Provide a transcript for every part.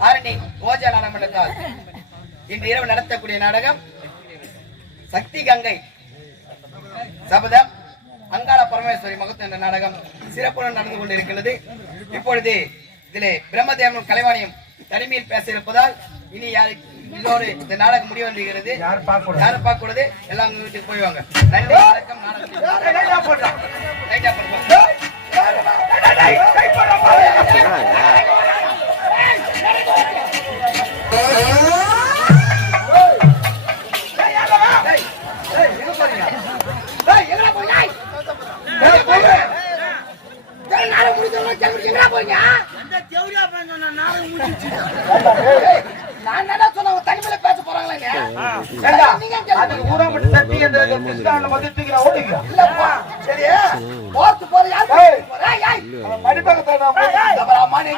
Arani ouija நாடகம் மன்றத்தால் இன்று இரவு நடத்தக்கூடிய நாடகம் சக்தி கங்கை. சபதம் அங்காள பரமேஸ்வரி மகத்துவம் என்ற நாடகம் சிறப்புடன் நடந்து கொண்டிருக்கிறது இப்பொழுது இதிலே பிரம்மதேவனும் கலைவாணியும் தனிமையில் பேச இருப்பதால் இனி யாரு இதோடு இந்த நாடகம் முடிவு வருகிறது யாரும் பார்க்க கூடாது. எல்லாம் வீட்டுக்கு போய்வாங்க நன்றி வணக்கம் நாடகம் அதுக்கு ஊராம்பட்டி சட்டி இந்த கிருஷ்ணாண்ட வந்து தூக்கினா ஓடிக்கிறோம். இல்லப்பா, சரி, போறது போற, யார் ஏய். போற? ஏய், ஏய். அவன் மடிப்பக்கத்துல நான் அம்மா, நீ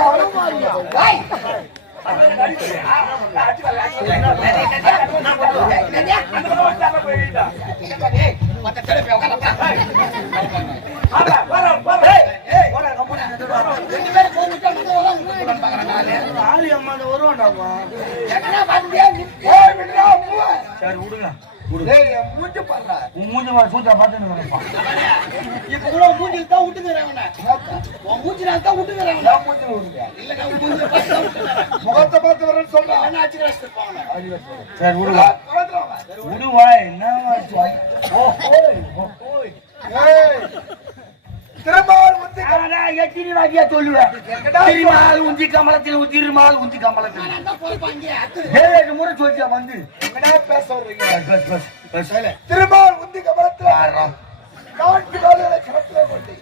அவனும் மாறியா? ஏய். என்னது? என்னது? ஏய், மத்த தெரு போய் உட்காருப்பா. ஏய், ஏய், ரெண்டு பேரும் போய் விட்டா வந்து உட்கார்ந்து கூப்பிடுறான்னு பார்க்கறேன் நானு. எங்கடா பாத்துட்டியா? நீ போய் விடுடா, போ. சரி, விடுங்க. டேய், என் மூஞ்சி பாருடா. சூத்தா பார்த்துன்னு வரேன்ப்பா. இப்ப கூட மூஞ்சில தான் விட்டுக்கிறேன் உன்னை. உன் மூஞ்சில தான் விட்டுக்கிறேன் உன்னை. என் மூஞ்சில விடுங்க. இல்லைன்னா உன் மூஞ்சில பார்த்து. முகத்தை பார்த்து வரேன்னு சொல்றேன். சரி. விடுவா. ஓ, ஓய், ஓய். ஏய், திருமால் உந்தி திருமால் உந்தி கமலத்தில் திருமால் உந்தி கமலத்தில் நான் முறை சொல்லியா வந்து பேச திருமால் உந்தி கமலத்தில் நான்கு கால்களை கடத்திலே கொண்டு.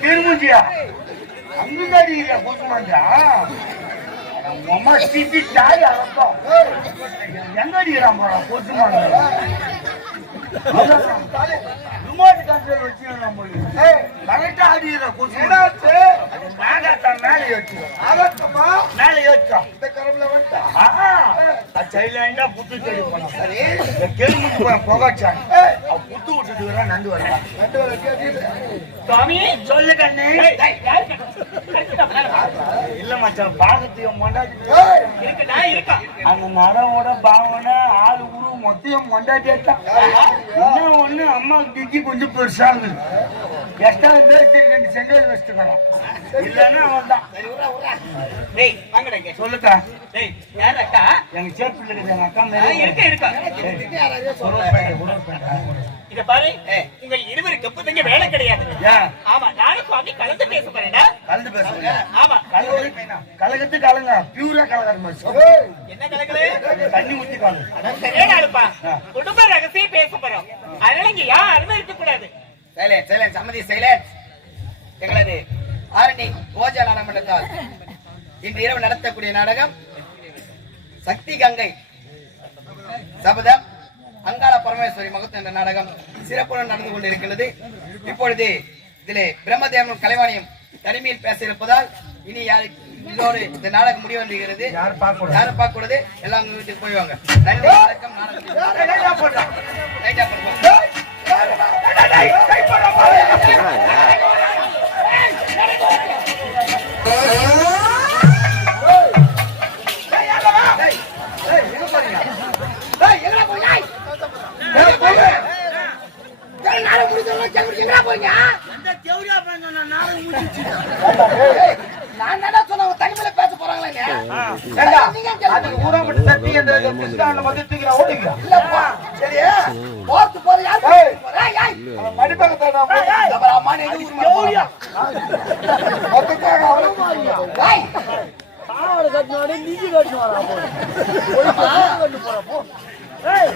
திருமுஞ்சியா அங்கதான் இருக்கிற கூட்டமாண்டா அம்மா சிட்டி தாய் ஏய் எங்க அடிக்கிறான் போறா கூட்டமாண்டா ரிமோட் கண்ட்ரோல் வச்சுக்கணும் ஏய் கரெக்டா அடிக்கிற அது நாகாத்தான் மேலே ஏற்றுவோம் ஆகட்டமா மேலே ஏற்றா இந்த கரம்ல வந்துட்டா சைலண்டா புத்து போனோம் சரி கேள்விக்கு போய் புகைச்சாங்க புத்து விட்டுட்டு வரா நண்டு வரா வேலை கேட்டீங்க சுவாமி சொல்லு கண்ணு இல்ல மச்சான் இருக்குடா இருக்கா? அந்த நரவோட பாவனை ஆளு உரு மொத்தையும் மொண்டாட்டி என்ன ஒண்ணு அம்மா டிக்கி கொஞ்சம் பெருசாகுது எக்ஸ்ட்ரா பேசி ரெண்டு செங்கல் வச்சுக்கலாம் இல்லைன்னா அவன் தான் சொல்லுக்கா. டேய் யார் அக்கா? எங்க இருக்குது எங்க அக்கா இருக்க இருக்கா. இத பாரு. உங்கள் இருவருக்கு இப்போதைக்கு வேலை கிடையாது. ஏன் ஆமா நானும் சுவாமி கலந்து பேச போறேன்டா கலந்து பேசுங்க ஆமா. கலகு கலகத்து கலங்க பியூரா கலகற மாதிரி ஏய் என்ன கலக்கல தண்ணி ஊத்தி கலங்க அதான் சரியான ஆளுப்பா. குடும்ப ரகசியம் பேச போறோம். அதனால இங்க யாருமே இருக்க கூடாது சைலன்ஸ் சைலன்ஸ் சம்மதி சைலன்ஸ் எங்களது ஆரணி ஓஜா நாடகமன்றத்தால் இன்று இரவு நடத்தக்கூடிய நாடகம் சக்தி கங்கை. சபதம். அங்காள பரமேஸ்வரி மகத்து என்ற நாடகம் சிறப்புடன் நடந்து கொண்டிருக்கிறது இப்பொழுது இதிலே பிரம்மதேவனும் கலைவாணியும் தனிமையில் பேச இருப்பதால் இனி யாரு இதோடு இந்த நாடகம் முடிவடைகிறது யாரும் பார்க்க கூடாது. எல்லாம் வீட்டுக்கு போய்வாங்க நன்றி வணக்கம் நாடகம் லைட்டா போடுறோம் நான் என்ன சொன்ன தனிமையில பேச போறாங்களே ஏண்டா, அதுக்கு ஊராம்பட்டு தட்டி அந்த கிருஷ்ணாண்ட மொத்தம் தூக்கி நான் ஓடிக்கிறேன். இல்லப்பா. சரியா போறது போறது யார் ஏய். ஏய். ஏய் அவன் மடிப்பகத்தை நான் போய் அப்புறம் அம்மா நீ எது ஊர் ஜவுளியா? மொத்தத்தாக அவனும் ஏய்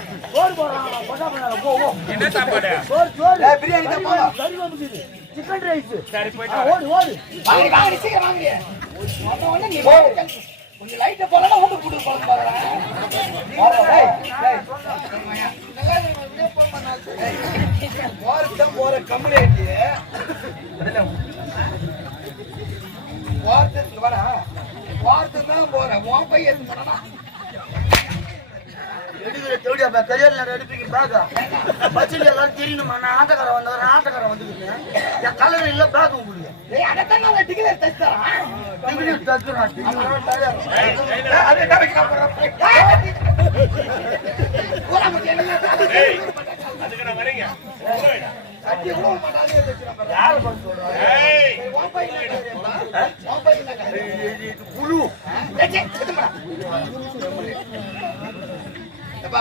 ஏய், பிரியாணி தான் போதும். வாங்கி, வாங்கி, சீக்கிரம் வாங்கி. மொத்தம் ஒண்ணு நீ வாங்கி. கொஞ்சம் லைட்டை போடலாம், வீட்டு. ஏய், போறதுதான் போற ஏத்தி. போறது இங்க வாடா. போறதுதான் போற. உன் பையன் பண்ணனா? எடுக்கிற தேவடியா பா, கரியர்ல எடுப்பீங்க பேக்கா. பஸ்ஸில் எல்லாரும் தெரியணுமா, நான் ஆட்டோக்காரன் வந்தவன், ஆட்டோக்காரன் வந்துருக்கேன். என் கலர் இல்ல, பேக் உங்களுக்கு. டிகிரி தச்சுறான், டிகிரி. ஏய், அதை தான் வைக்கலாம் போறேன். ஏய், பூரா முட்டி என்ன கட்டி கூட மாட்டாதே வச்சுக்கிறேன் பாரு. யாரை பார்த்து சொல்றா? ஏய், உன் பையன் என்ன காரியம்ப்பா? உன் பையன் என்ன காரியம்? இது இது புழு. ஏய், சே, சுத்தம் பண்ணா. எப்பா, பாத்து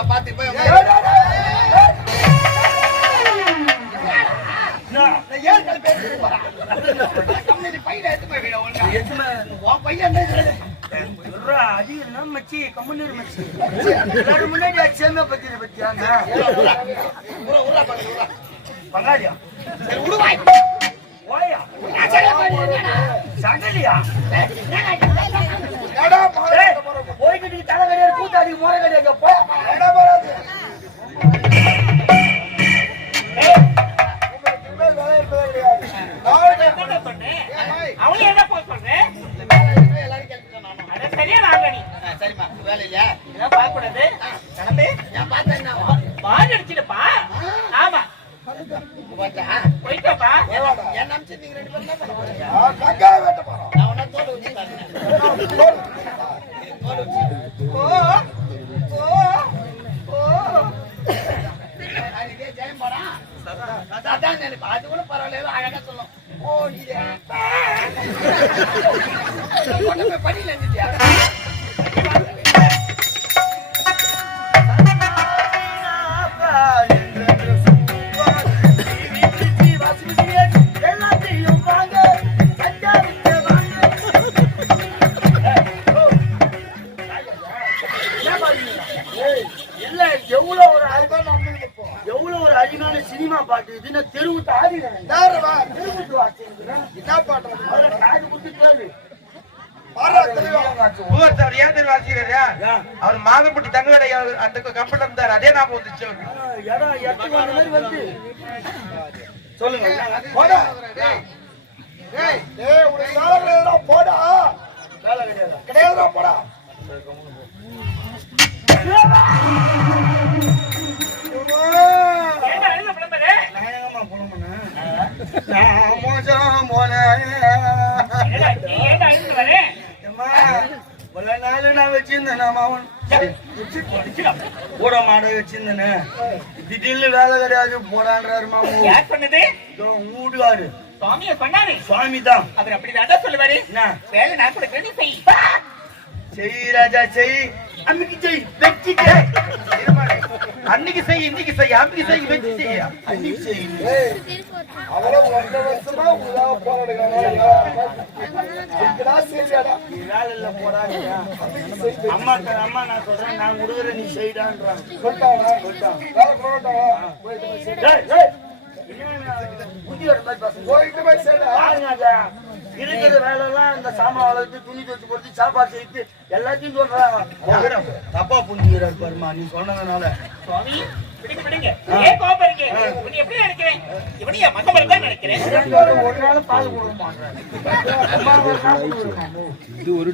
போய் உங்க- என்ன? நான் ஏன் கல் பேசிட்டு போறேன்? கம்முனு நீ பையனை எடுத்து போய் விடு, ஒழுங்கா. எதுவுமே உன் பையன் என்ன சொல்றது? சொல்றா, அது என்ன மச்சி, கம்முனு இரு மச்சி. எல்லாரும் முன்னாடி உர்றா. பங்காளியா? ஒவ்வொருத்தர் ஏன் தெரியும் வாசிக்கிறாரு அவர் மாதப்பட்டி தங்கவேடை அந்த கம்பெனில இருந்தாரு. அதே ஞாபகம் வந்துச்சு சொல்லுங்க. போடா. கிடையாது? போடா. போன கூட மாட வச்சிருந்தேனே. திடீர்னு வேலை கிடையாது போடான்றாரு மாமு. யார் உங்க வீட்டுக்காரு சுவாமியை சொன்னாரு. சுவாமி தான் அவர் அப்படிதான் சொல்லுவாரு. என்ன? வேலை நான் கொடுக்குறேன் நீ செய். செய் ராஜா செய். அன்னைக்கு செய். அன்னைக்கு செய் இன்னைக்கு செய் அன்னைக்கு செய் வச்சு செய். அன்னைக்கு செய் ஏய், அவளும் ஒன்றரை வருஷமா உங்களுக்காக போராடுறாங்க. அம்மா அம்மா நான் சொல்றேன் நான் கொடுக்குறேன் நீ செய்டான்றாங்க. சொல்லிட்டாங்களா? வேலை போராட்டாங்களா? போயிட்டு போய். இருக்கிற வேலை எல்லாம் இந்த சாமான் வளர்த்து துணி துவச்சு போட்டு சாப்பாடு செய்து எல்லாத்தையும் சொல்றாங்க. தப்பா புரிஞ்சுக்கிறாரு பாருமா நீ சொன்னதுனால. சுவாமி எனக்கு ஒரு